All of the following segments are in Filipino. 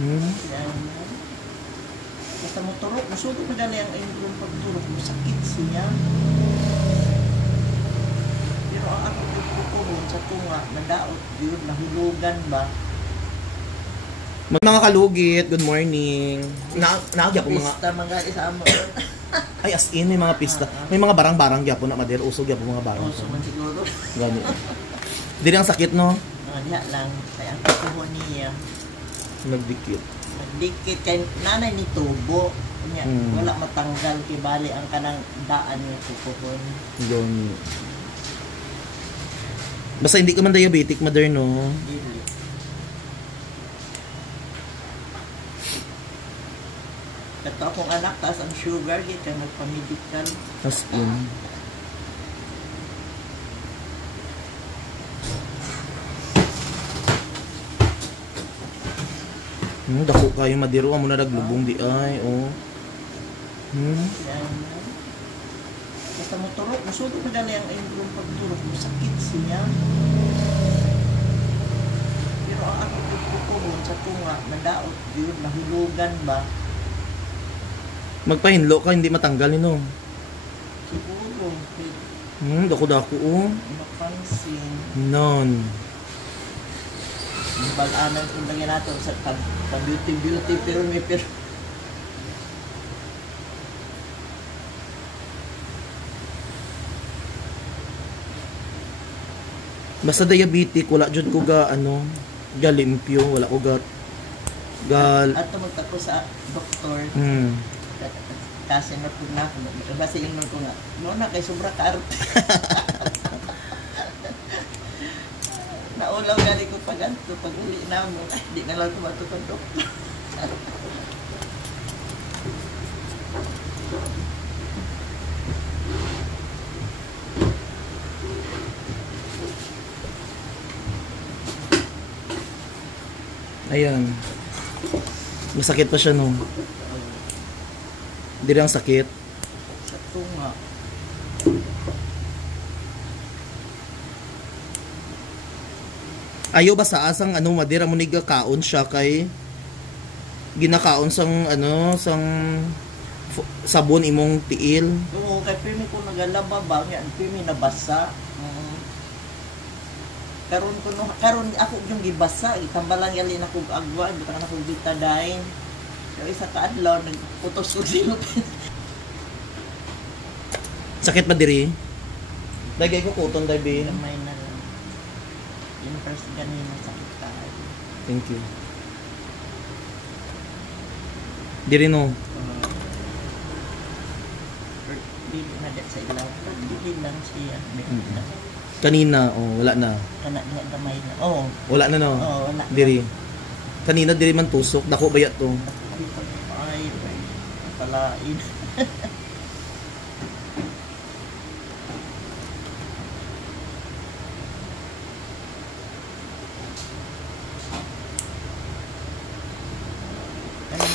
Yan. Basta mo turok, masugod mo dali ang yung pagturok mo, sakit siya. Pero ang ako pagkukuhon sa tunga, nadaot yun, nahulugan ba? Mga kalugit, good morning. Naagya po mga... Pista, mga isama. Ay, as in, may mga pista. May mga barang-barang gya po na mader. Usog gya po mga barang. Usog man siguro. Gani. Dili ang sakit, no? Diya lang, kaya ang pagkuhon niya. Nagdikit. Nagdikit, kay nanay ni tubo. Niya, wala matanggal, kibali ang kanang daan niya pagkuhon. Gani. Basta hindi ka man diabetic, mother, no? Dili. Ito akong anak, taas ang sugar, kita nagpa-medical. As in. Dako kayo madiro, amo na naglubong di ay, oh. Yan. Basta mo turok, masugod mo dali ang yung pagturok mo, sakit siya. Pero ang ako pagkukuhon sa tunga, nadaot yun, nahulugan ba? Magpahinlo ka, hindi matanggal no. Siguro, Dako-dako, oh. mapansin. Non. Bal-anan kung lagyan natin sa pag-beauty, pero may pero. Basta diabetic, wala jud ko ga ano, galimpyo, wala ko ga At magtako sa doktor. Kasi na po na ako. Basta yung ko nga. No na kay sobra kaart. Naulaw gali ko pag ganito, pag uli na mo. Ay, di na lang tumato ng doktor. Ayan. Masakit pa siya, no? Hindi lang sakit. Sa tunga. Ayaw ba sa asang ano, madira mo niga kaon siya kay ginakaon sang ano, sang sabon imong tiil. Oo, kay pimi ko nagalaba ba, yan pimi nabasa. Karon ako yung gibasa, itambalang yali na kog agwa, butang na kog betadine. So isa ka adlaw nagputos ko silot. Sakit pa diri? Dagay ko kuton dai be. May na lang. Yung first ganina sakit tayo. Thank you. Diri no. Dili na dat sa ilaw. Dili lang siya. Kanina, oh, wala na. Kana diha gamay na. Oh. Wala na no. Oh, wala. Diri. Kanina diri man tusok, dako bayat to. Ay, palain.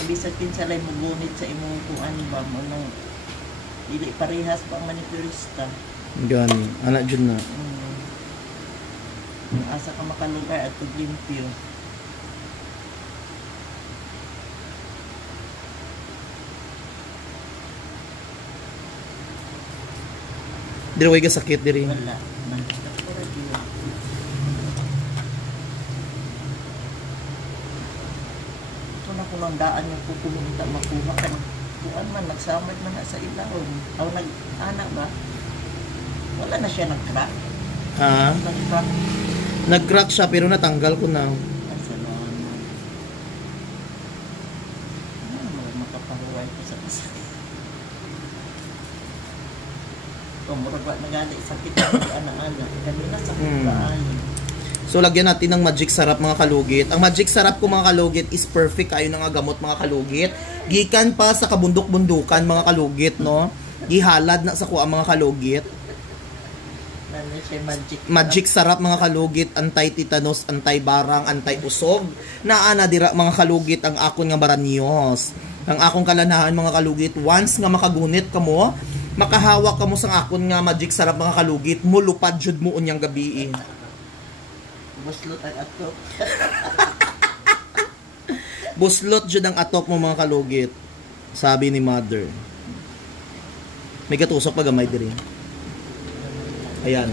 Bisag kinsa lay mugunit sa imong kuan ba mo nang dili parehas pa ang manicurista. Gani, anak jud na. Asa ka makalugar at paglimpyo. Diri way ka sakit diri. Wala. Kung daan yung pupunta makuha ka kuan man nagsamad man na sa ilaw o nag-anak ba wala na siya nag-crack nag-crack nag-crack siya pero natanggal ko na makapahuway ko sa kasakit kung muragwa nagali sakit anak-anak kanina sakit ba ayon. So, lagyan natin ng magic sarap mga kalugit. Ang magic sarap ko mga kalugit is perfect. Kayo na nga gamot mga kalugit. Gikan pa sa kabundok-bundukan mga kalugit, no? Gihalad na sa kuha mga kalugit. Magic sarap mga kalugit. Anti-tetanus, anti-barang, anti-usog. Naana dira mga kalugit ang akon nga baranyos. Ang akong kalanahan mga kalugit. Once nga makagunit ka mo, makahawak ka mo sa akon nga magic sarap mga kalugit. Mulupad jud mo unyang gabi Buslot ang ato. Buslot jud ang atop mo mga kalugit. Sabi ni mother. May gatusok pa gamay diri. Ayan.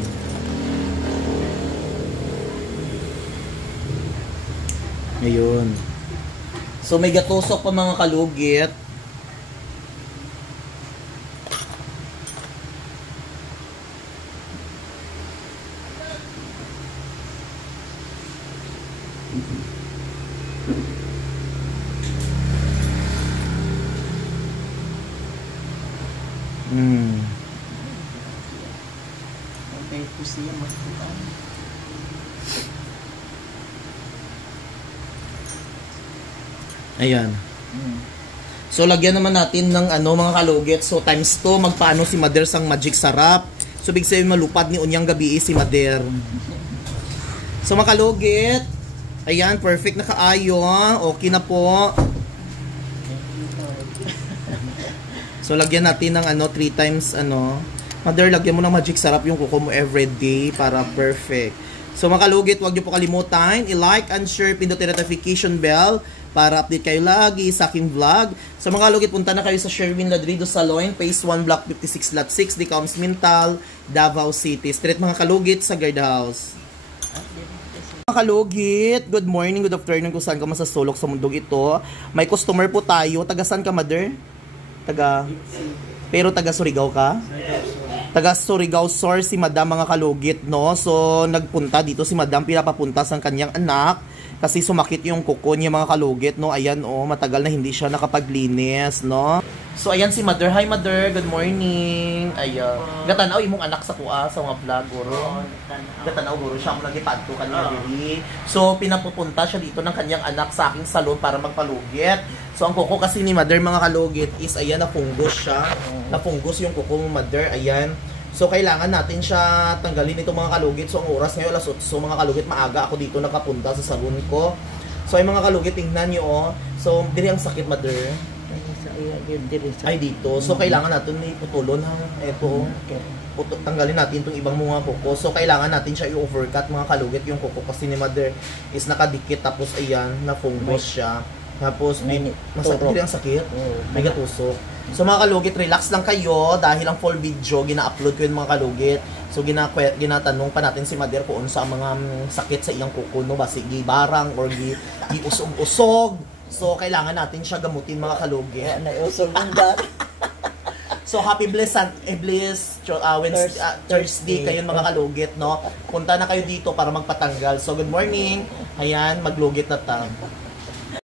Ayun. So may gatusok pa mga kalugit. Okay, po siya magpuan. Ayan. So lagyan naman natin ng mga kalugit. So times 2 magpaano si Mader sang magic sarap. So big sabihin malupad ni unyang gabi si Mader. So mga kalugit, ayan, perfect na kaayo. Okay na po. So lagyan natin ng 3 times Mother, lagyan mo ng magic sarap yung kuko mo everyday para perfect. So mga kalugit, huwag niyo po kalimutan i-like and share, pindutin notification bell para update kayo lagi sa aking vlog. So mga kalugit, punta na kayo sa Sherwin Ladrido Salon, Phase 1, Block 56, Lot 6, Dicaums Mintal, Davao City. Street mga kalugit sa guardhouse. Mga kalugit, good morning, good afternoon kung saan ka masasulok sa mundong ito. May customer po tayo. Taga saan ka, Mother? Pero taga Surigao ka? Taga Surigao Sur si Madam mga kalugit, no? So nagpunta dito si Madam, pinapapunta sa kanyang anak kasi sumakit yung kuko niya mga kalugit, no? Ayan, matagal na hindi siya nakapaglinis, no? So ayan si Mother. Hi Mother, good morning. Ayan. Gatanaw imong anak sa kuha sa mga vlog guro. Gatanaw guro siya mo nagipadto kanina diri. So pinapupunta siya dito ng kanyang anak sa aking salon para magpalugit. So ang kuko kasi ni Mother mga kalugit is ayan, napunggos siya. Napunggos yung kuko mo Mother, ayan. So kailangan natin siya tanggalin ito mga kalugit. So ang oras ngayon alas 8. So mga kalugit, maaga ako dito nakapunta sa salon ko. So ay mga kalugit, tingnan niyo So diri ang sakit Mother. Ay dito. So kailangan natin iputulon ito. Tanggalin natin itong ibang mga kuko. So kailangan natin siya i-overcut mga kalugit yung kuko kasi ni Mother is nakadikit tapos ayan, na-fungus siya. Tapos masakit ang sakit. May gatusok. So mga kalugit, relax lang kayo dahil ang full video gina-upload ko yung mga kalugit. So ginatanong pa natin si Mother kung sa mga sakit sa iyang kuko, no, basi gibarang or giusog-usog. So kailangan natin siya gamutin mga kalugit. Naiusog ng dad. So happy Thursday kayo mga kalugit, no? Punta na kayo dito para magpatanggal. So good morning. Ayan, maglugit na ta.